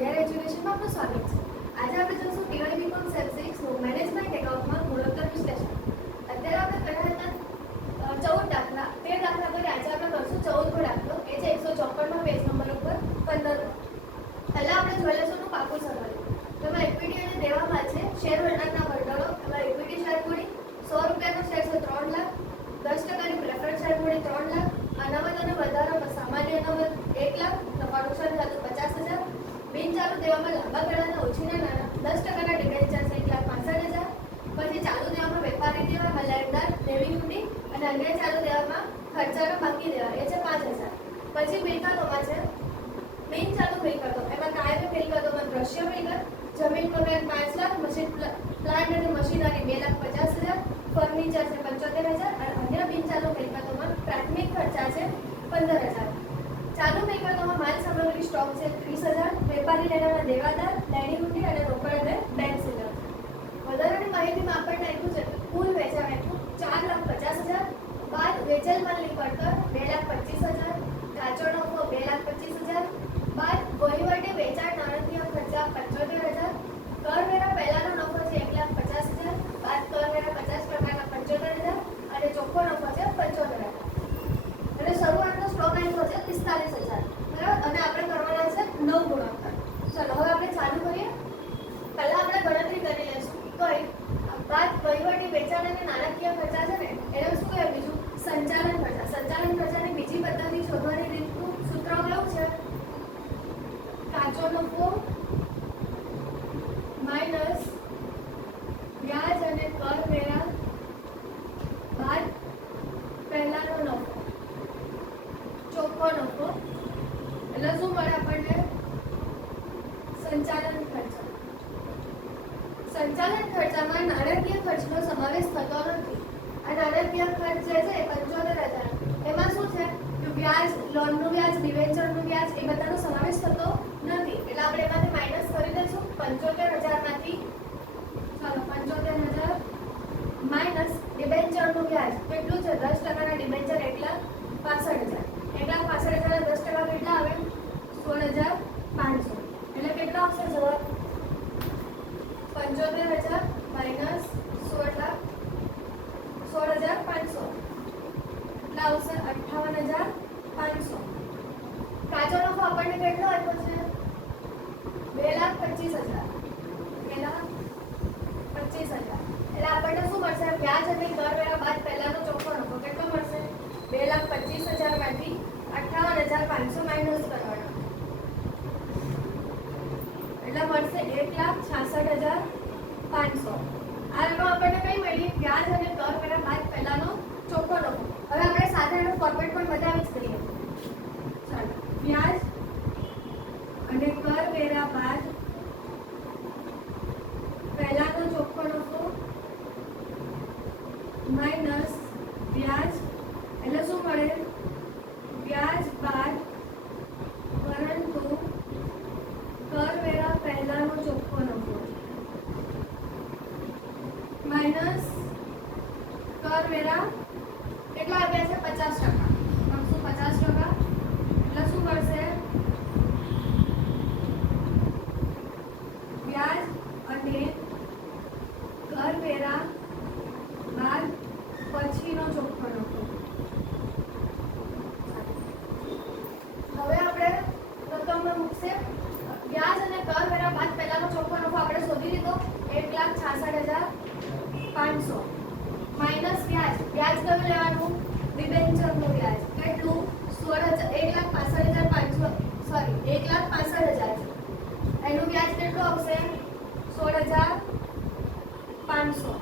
ઘડિયાળ એજ્યુકેશનમાં આપનું સ્વાગત છે. આજે આપણે જોઈશું ટીવાય બીકોમ સેમ 6 નું મેનેજમેન્ટ એકાઉન્ટમાં ગુણોત્તર વિશ્લેષણ. અત્યારે આપણે કર્યા હતા 14 દાખલા. 13 દાખલા કરી આજે આપણે કરશું 14મો દાખલો, એ છે 154માં પેજ નંબર ઉપર 15. પહેલા આપણે જોઈ લઈશું પાકું સરવાળો. તેમાં ઇક્વિટી અને દેવામાં છે શેર હોલ્ડરના ભંડોળો. એમાં ઇક્વિટી શેર મૂડી 100 રૂપિયાનો શેર છે 3 લાખ, 10% પ્રેફરન્સ શેર મૂડી 3 લાખ, અનામત અને વધારો સામાન્ય અનામત 1 લાખ, નફા નુકસાન ખાતું 50,000, બિનચાલુ દેવામાં લાંબા ગાળાના ઓછીના નાણાં 10%ના ડિબેન્ચર્સ 1,65,000, પછી ચાલુ દેવામાં વેપારી દેવા લેણદાર દેવી મૂડી અને અન્ય ચાલુ દેવામાં ખર્ચાનો બાકી દેવા એ છે 5,000. પછી મિલકતોમાં છે બિન ચાલુ મિલકતો. એમાં કાયમી મિલકતોમાં દ્રશ્ય મિલકત, જમીન મકાન 5 લાખ, મશીન પ્લાન્ટ અને મશીનરી 2,50,000, ફર્નિચર છે 75,000 અને અન્ય બિન ચાલુ મિલકતોમાં પ્રાથમિક ખર્ચા છે 15,000. ચાલુ મિલકતોમાં માલ સામગ્રી સ્ટોક છે 30,000, વેપારી લેણાના દેવાદાર, લેણી હુંડી અને રોકડ અને બેંક સિલર. વધારાની માહિતીમાં આપણને આપ્યું છે કુલ વેચાણ આપ્યું 4,50,000, બાદ વેચેલ માલની પડતર 2,25,000, કાચો નફો 2,25,000, બાદ વહીવટી વેચાણ નાણાકીય ખર્ચા 75,000, કરવેરા પહેલાનો નફો છે 1,50,000, બાદ કરવેરા 50%ના 75,000 અને ચોખ્ખો નફો છે 75,000. અને શરૂઆતનો સ્ટોક આપ્યો છે 45,000. બરાબર, અને આપણે કરવાના છે 9 ગુણોત્તર. ચલો હવે આપણે ચાલુ કરીએ. પહેલા આપણે ગણતરી કરી લઈશું કઈ બાદ વહીવટી વેચાણ અને નાણાકીય ખર્ચા છે ને એને શું કહેવાય બીજું સંચાલન ખર્ચા. સંચાલન ખર્ચાની બીજી પદ્ધતિ શોધવાની રીતનું સૂત્ર કેવું છે કાચો નફો માઈનસ વ્યાજ અને કરવેરા બાદ પહેલાનો નફો ચોખ્ખો નફો એટલે શું મળે આપણને સંચાલન ખર્ચા. સંચાલન ખર્ચામાં નાણાકીય ખર્ચનો સમાવેશ થતો નથી. આ નાણાકીય ખર્ચ જે છે 75,000 એમાં શું છે કે વ્યાજ, લોનનું વ્યાજ, ડિબેન્ચરનું વ્યાજ એ બધાનો સમાવેશ થતો નથી. એટલે આપણે એમાંથી માઈનસ કરી દઈશું 75,000 માંથી. ચાલો 75,000 માઈનસ ડિબેન્ચરનું વ્યાજ કેટલું છે 10%ના ડિબેન્ચર 1,65,000. 1,65,000 10% કેટલા આવે 16,500. એટલે કેટલો આવશે જવાબ 75,000 માઈનસ 16,500 એટલે આવશે 58,500. કાચો નફો આપણને કેટલો આપ્યો છે 2,25,000. 2,25,000 એટલે આપણને શું મળશે વ્યાજ અને કરવેરા બાદ પહેલાનો ચોખ્ખો નફો કેટલો મળશે 2,25,000 માંથી 58,500 માઈનસ કરવાનો એટલે મળશે 1,66,500. આનો આપણને કઈ મળી વ્યાજ અને કરવેરા બાદ પહેલાનો ચોખ્ખો નફો. હવે આપણે સાધારણ ફોર્મેટ પણ બતાવી જ દઈએ. ચાલો વ્યાજ અને કરવેરા બાદ પહેલાનો ચોખ્ખો નફો માઈનસ વ્યાજ એટલે શું મળે વ્યાજ બાદ પરંતુ કરવેરા પહેલાનો ચોખ્ખો નફો માઈનસ કરવેરા કેટલા આવ્યા છે 50%. 50% એટલે શું મળશે વ્યાજ અને કરવેરા બાદ પછીનો ચોખ્ખો નફો. હવે આપણે રકમમાં મૂકશે વ્યાજ અને કરવેરા બાદ પહેલાનો ચોખ્ખો નફો આપણે શોધી લીધો 1,66,500 માઈનસ વ્યાજ. વ્યાજ કયું લેવાનું ડિબેન્ચરનું વ્યાજ કેટલું 1,65,500 સોરી 1,65,000 એનું વ્યાજ કેટલું આવશે 16,500.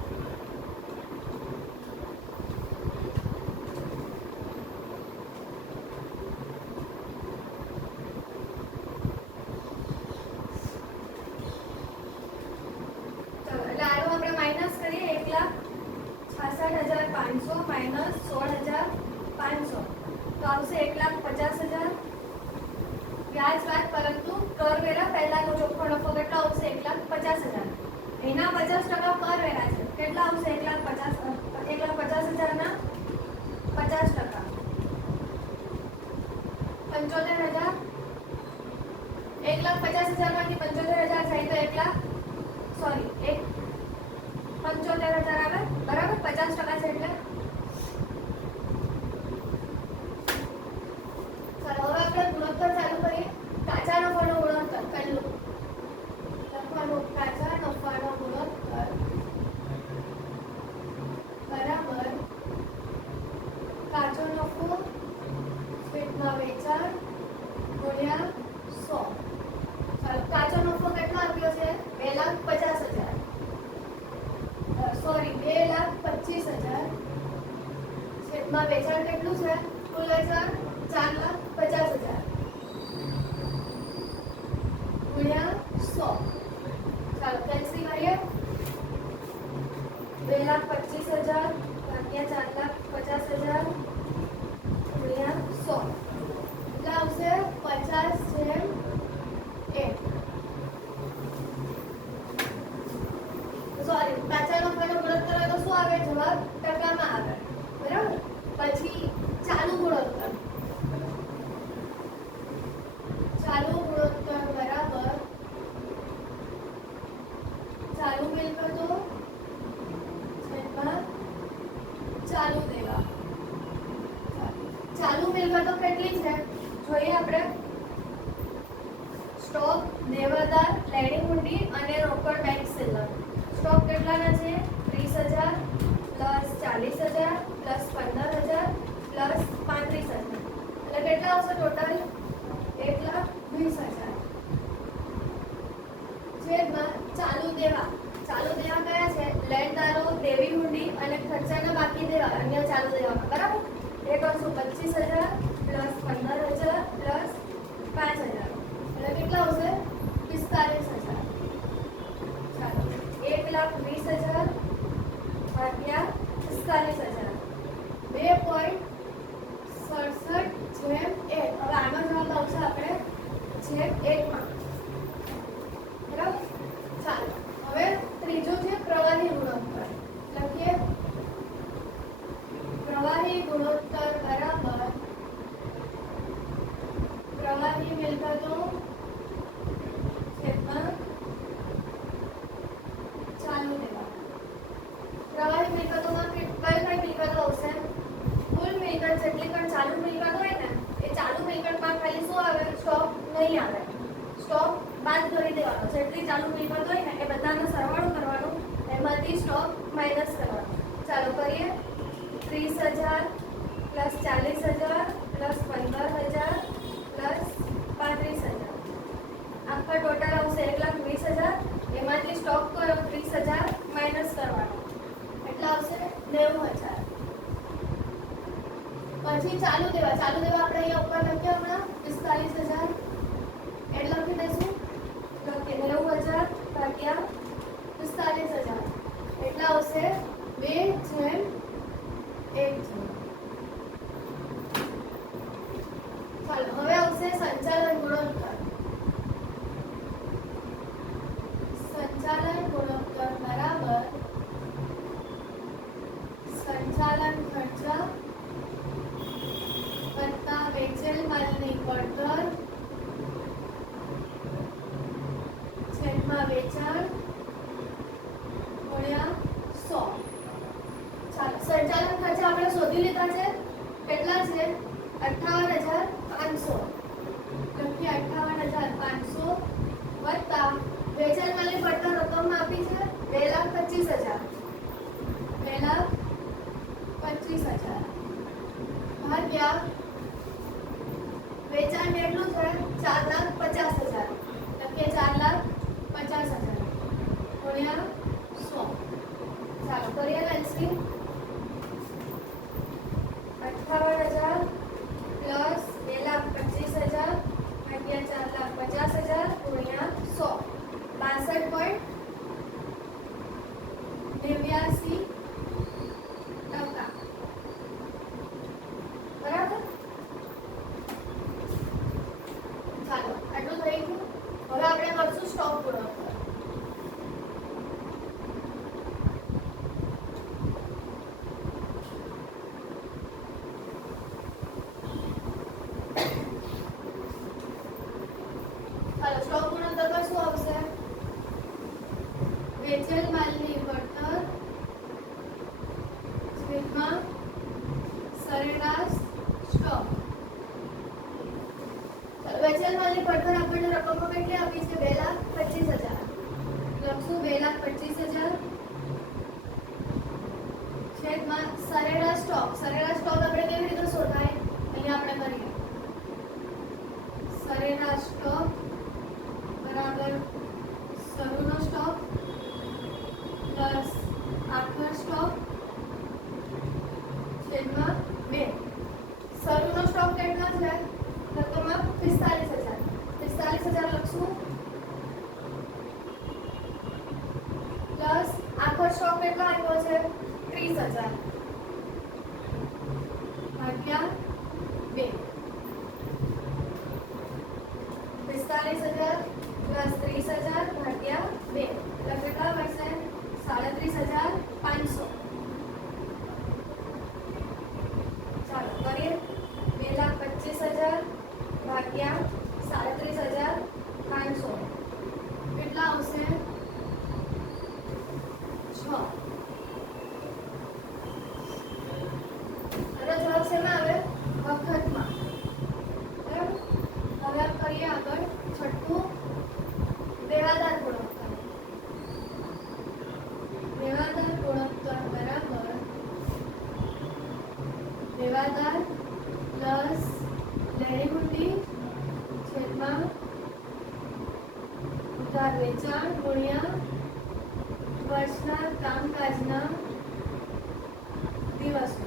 માઈનસ 16,500 તો આવશે 1,50,000 વ્યાજ બાદ પરંતુ કરવેરા પહેલાનો ચોખ્ખો નફો કેટલો આવશે 1,50,000. એના 50% કરવેરા છે કેટલા આવશે 1,50,000 ના 50% 75,000 1,50,000 માંથી 75,000 જાય તો 75,000 આવે બરાબર. 50% છે એટલે ચાલો હવે આપણે ગુણોત્તર ચાલુ કરીએ. કાચા નફાનો ગુણોત્તર પહેલું લખવાનું. કાચા નફાનો ગુણોત્તર બરાબર કાચો નફો સ્પીડમાં વેચાણ ગુણ્યા 100. ચાલો કાચો નફો કેટલો આપ્યો છે? 2,50,000 સોરી 2,25,000 સ્પીડમાં વેચાણ કેટલું છે? કુલ વેચાણ 4,50,000 ગુણ્યા 100. ચાલો કેન્સલ કરીએ. 2,25,000 ભાગ્યા 4,50,000 ગુણ્યા 100 એટલે આવશે 50/8. સોરી કાચા નફાનો ગુણોત્તર હોય તો શું આવે? જવાબ ટકામાં આવે બરાબર. પછી ચાલુ ગુણોત્તર. ચાલુ ગુણોત્તર બરાબર ચાલુ મિલકતો છેદમાં ચાલુ દેવા. ચાલુ મિલકતો કેટલી છે જોઈએ આપણે. સ્ટોક, દેવાદાર, લેણી હુંડી અને રોકડ બેંક શિલ્લક. સ્ટોક કેટલાના છે? 30,000 પ્લસ 40,000 પ્લસ 15,000 પ્લસ 35,000 એટલે કેટલા આવશે ટોટલ? 1,20,000 છેદમાં ચાલુ દેવા. ચાલુ દેવા કયા છે? લેણદારો, દેવી હુંડી અને ખર્ચાના બાકી દેવા અન્ય ચાલુ દેવામાં બરાબર. એ કરશું 25,000 પ્લસ 15,000 પ્લસ 5,000 એટલે કેટલા આવશે? 45,000. ચાલો 1,20,000 ભાગ્યા 45,000 2.67/8. હવે આનો જવાબ આવશે આપણે (8) માં બરાબર. ચાલો હવે ત્રીજું છે પ્રવાહી ગુણોત્તર. લખીએ પ્રવાહી ગુણોત્તર બરાબર પ્રવાહી મિલકતો છેદમાં ચાલુ દેવા. પ્રવાહી મિલકતોમાં કઈ મિલકતો આવશે? કુલ મિલકત જેટલી પણ ચાલુ મિલકત હોય ને એ ચાલુ મિલકતમાં ખાલી શું આવે? સ્ટોક નહીં આવે. સ્ટોક બાદ કરી દેવાનો. જેટલી ચાલુ મિલકત હોય ને એ બધાનો સરવાળો કરવાનો, એમાંથી સ્ટોક માઈનસ કરવાનો. ચાલો કરીએ. 30,000 પ્લસ 40,000 પ્લસ 15,000 પ્લસ 35,000 આખા ટોટલ આવશે 1,20,000. એમાંથી સ્ટોક કરો 30,000 માઈનસ કરવાનો એટલે આવશે 90,000. પછી ચાલુ દેવા. ચાલુ દેવા આપણે અહીંયા ઉપર લખ્યો હમણાં 45,000 એટલે લખી દઈશું. લખીએ 90,000 ભાગ્યા 45,000 એટલે આવશે 2/8. વેચેલ માલની પડતર છેદમાં સરેરાશ સ્ટોક. વેચેલ માલની પડતર આપણને રકમો કેટલી આપી છે? 2,25,000. લખશું 2,25,000 છેદમાં સરેરાશ સ્ટોક. સરેરાશ સ્ટોક આપણે કેવી રીતે શોધાય? અહીંયા આપણે કરીએ. સરેરાશ સ્ટોક બરાબર શરૂનો સ્ટોક પ્લસ આખર સ્ટોક છેદમાં 2. શરૂનો સ્ટોક કેટલો છે? રકમમાં 45,000. 45,000 લખશું પ્લસ આખર સ્ટોક કેટલો આવ્યો છે? 30,000 ભાગ્યા 2. 45,000 પ્લસ 30,000 ભાગ્યા 2 એટલે કેટલા મળશે? 37,500. ચાલો કરીએ. 2,25,000 ભાગ્યા 37,500 કેટલા આવશે? 6. આનો જવાબ શેમાં આવે? વખતમાં. બરાબર. હવે કરીએ આગળ છઠ્ઠું દેવાદાર ગુણોત્તર. દેવાદાર ગુણોત્તર બરાબર દેવાદાર પ્લસ લેણી હુંડી છેદમાં ઉધાર વેચાણ ગુણ્યા વર્ષના કામકાજના દિવસો.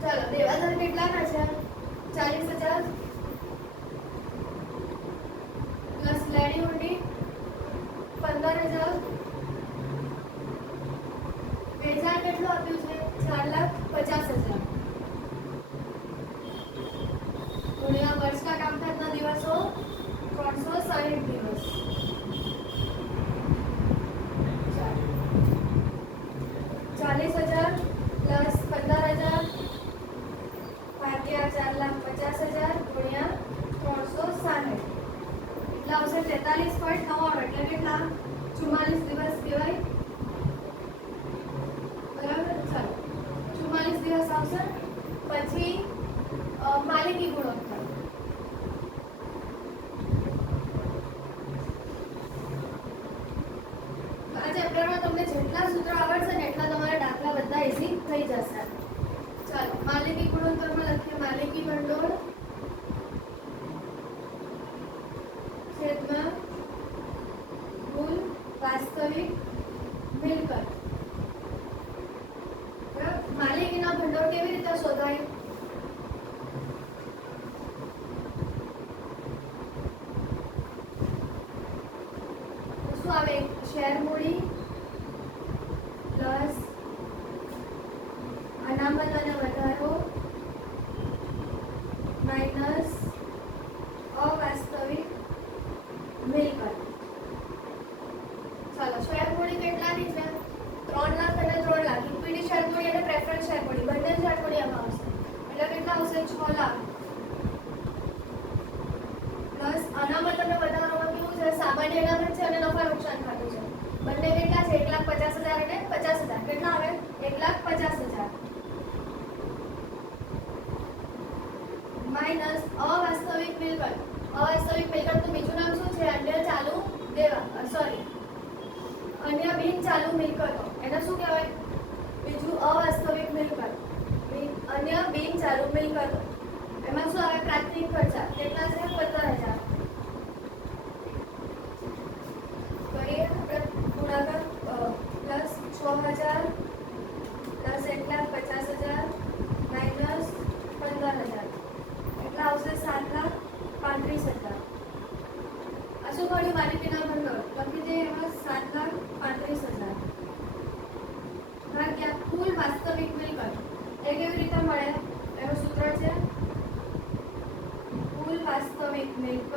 ચાલો દેવાદાર કેટલાના છે? 40,000 પ્લસ લેણી હુંડી 15,000. વેચાણ કેટલું આપ્યું છે? 4,50,000 ગુણ્યા વર્ષના કામકાજના દિવસો 360 દિવસ. 40,000 પ્લસ 15,000 ભાગ્યા 4,50,000 ગુણ્યા 360 એટલા આવશે 43.99 એટલે કેટલા? 44 દિવસ કહેવાય. બરાબર. ચાલો 44 દિવસ આવશે. પછી માલિકી ગુણોત્તર. આ ચેપ્ટરમાં તમને જેટલા સૂત્રો આવડશે ને એટલા તમારા દાખલા બધા ઈઝી થઈ જશે. ચાલો માલિકી ગુણોત્તરમાં લખીએ માલિકી ભંડોળ છેદમાં કુલ વાસ્તવિક મિલકત. માલિકીના ભંડોળ કેવી રીતે શોધાય? શું આવે? શેર મૂડી પ્લસ અનામત અને વધારો માઇનસ અવાસ્તવિક મિલકત. ચાલો શેર મૂડી કેટલાની છે? 3 લાખ અને 3 લાખ. ઇક્વિટી શેર મૂડી અને પ્રેફરન્સ શેર મૂડી બંને શેર મૂડી આમાં આવશે એટલે કેટલા આવશે? 6 લાખ પ્લસ અનામત અને વધારામાં કેવું છે? સામાન્ય અનામત છે અને નફા નુકસાન ખાતું છે. બંને કેટલા છે? 1,50,000 અને 50,000. કેટલા આવે? 1,50,000 માઇનસ અવાસ્તવિક મિલકત. અવાસ્તવિક મિલકતનું બીજું નામ શું છે? અન્ય ચાલુ દેવા સોરી અન્ય બિન ચાલુ મિલકતો. એને શું કહેવાય? બીજું અવાસ્તવિક મિલકત. અન્ય બિન ચાલુ મિલકતો. એમાં શું આવે? પ્રાથમિક ખર્ચા. કેટલા છે? 15,000. કરીએ આપણે ગુણાકાર પ્લસ 6,000 પ્લસ 1,50,000 માઇનસ 15,000 એટલા આવશે 7,35,000. આ શું મળ્યું? માલિકીના ભંડોળ લખી દઈએ. એમાં 7,35,000 ભાગ્યા કુલ વાસ્તવિક મિલકત. એ કેવી રીતે મળે? એનું સૂત્ર છે કુલ વાસ્તવિક મિલકત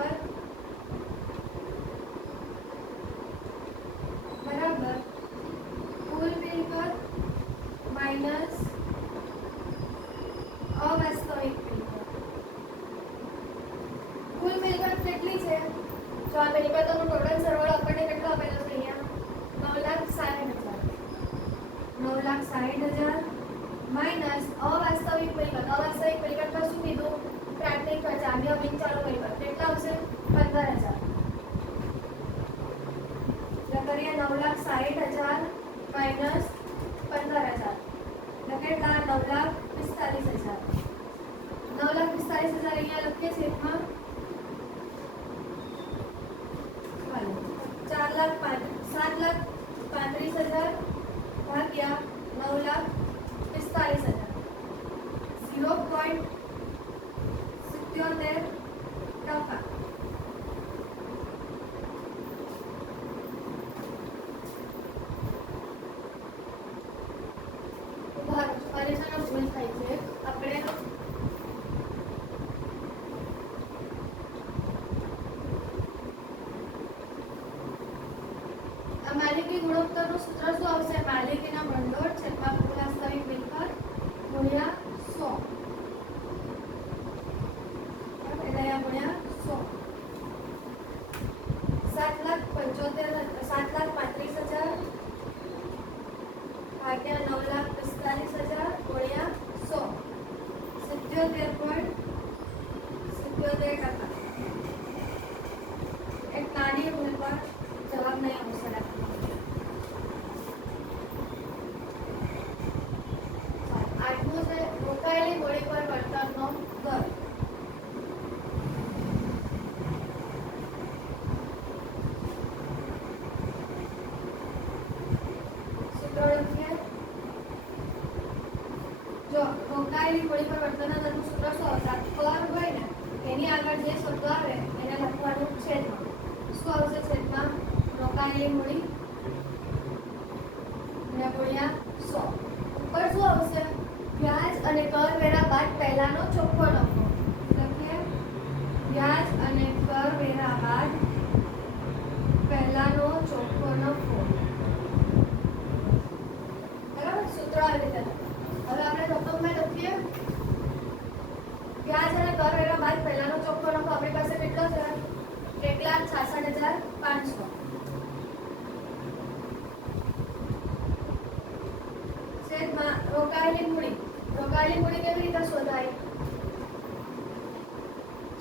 બરાબર કુલ મિલકત માઇનસ અવાસ્તવિક મિલકત. કુલ મિલકત કેટલી છે? 14,50,000 આ મિલકતોનો ટોટલ સરવાળો આપણને કેટલો આપેલો છે અહીંયા 9,60,000 9,60,000 માઇનસ અવાસ્તવિક મિલકત માં શું કીધું પ્રાથમિક ખર્ચ અન્ય બિનચાલુ મિલકત કેટલા આવશે 15,000 એટલે કરીએ 9,60,000 માઇનસ 15,000 એટલે કેટલા 9,45,000 9,45,000 અહીંયા લખીએ છીએ એમાં 7,35,000 ભાગ્યા 9,45,000 0.77%. પરીક્ષાનો ભૂલ થાય છે આપણે માલિકી ગુણોત્તરનું સૂત્ર શું આવશે માલિકીના ભંડોળ છેદમાં કુલ વાસ્તવિક મિલકત ગુણ્યા 100 એટલે આ ગુણ્યા 100 7,35,000 ભાગ્યા 9,45,000 ગુણ્યા 100 77.77%. એક નાની ભૂલ પર જવાબ નહીં આવશે આઠમું છે રોકાયેલી મૂડી પર વળતરનો દર સૂત્ર લખીએ જો રોકાયેલી મૂડી પર વળતરના દરનું સૂત્ર શું આવશે કર હોય ને એની આગળ જે શબ્દ આવે એને લખવાનું છેદમાં શું આવશે છેદમાં રોકાયેલી મૂડી ગુણ્યા 100 ઉપર શું આવશે વ્યાજ અને કરવેરા બાદ પહેલાનો ચોખ્ખો નફો લખીએ વ્યાજ અને કરવેરા બાદ પહેલાનો ચોખ્ખો નફો બરાબર સૂત્ર આવી રીતે હવે આપણે રકમમાં લખીએ વ્યાજ અને કરવેરા બાદ પહેલાનો ચોખ્ખો નફો આપણી પાસે કેટલો છે 1,66,500 છેદમાં રોકાયેલી મૂડી કેવી રીતે શોધાય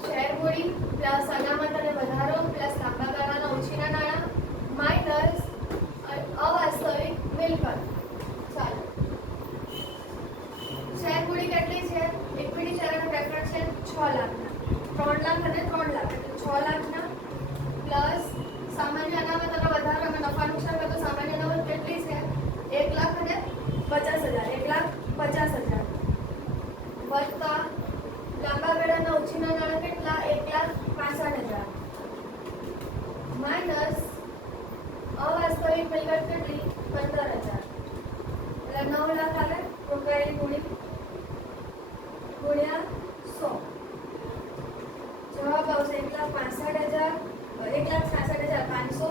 શેર મૂડી પ્લસ અનામત અને વધારો પ્લસ લાંબા ગાળાના ઉછીના નાણાં માઇનસ અવાસ્તવિક મિલકત ચાલો શેર મૂડી કેટલી છે ઇક્વિટી શેર અને પ્રેફરન્સ શેર 6 લાખના 3 લાખ અને 3 લાખ એટલે 6 લાખના પ્લસ સામાન્ય અનામત અને વધારો અને નફા નુકસાન કરતો સામાન્ય અનામત કેટલી છે 1,50,000 વત્તા લાંબા ગાળાના ઉછીના નાણાં કેટલા 1,65,000 માઇનસ અવાસ્તવિક મિલકત કેટલી 15,000 એટલે 9 લાખ આવે રોકાયેલી મૂડી ગુણ્યા 100 જવાબ આવશે 1,65,500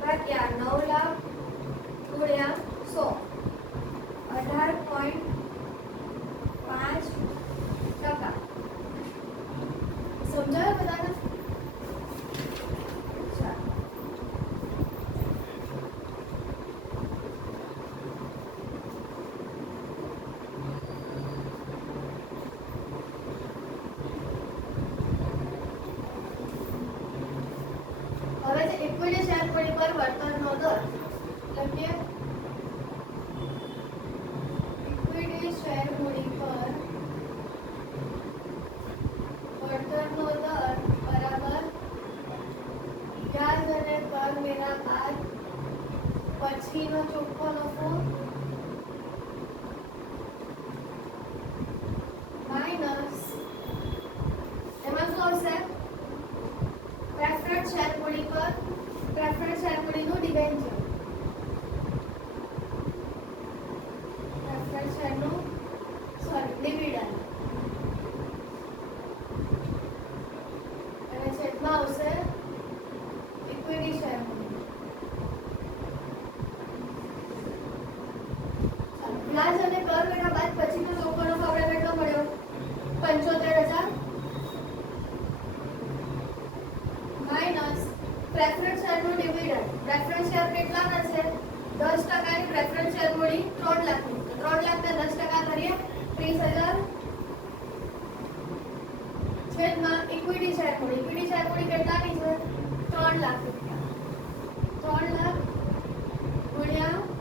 ભાગ્યા 9 લાખ ગુણ્યા 100 18.5%. સમજાયો બધાને હવે જે ઇક્વિટી શેર મૂડી પર વળતરનો દર લખીએ ઇક્વિટી શેર મૂડી પર વળતરનો દર બરાબર વ્યાજ અને કરવેરા બાદ પછીનો ચોખ્ખો નફો માઇનસ એમાં શું આવશે પ્રેફરન્સ શેર મૂડી પર પ્રેફરન્સ શેર મૂડીનું ડિબેન્ચર પ્રેફરન્સ શેરનું ડિવિડન્ડ અને છેદમાં આવશે ઇક્વિટી શેર મૂડી વ્યાજ અને કરવેરા બાદ પછીનો ચોખ્ખો નફો આપણે કેટલો મળ્યો 75,000 માઇનસ પ્રેફરન્સ શેરનું ડિવિડન્ડ. પ્રેફરન્સ શેર કેટલાના છે? 10% ની પ્રેફરન્સ શેર મૂડી 3 લાખની. તો 3 લાખના 10% કરીએ 30,000 છેદમાં ઇક્વિટી શેર મૂડી. ઇક્વિટી શેર મૂડી કેટલાની છે? 3 લાખ રૂપિયા. 3 લાખ ગુણ્યા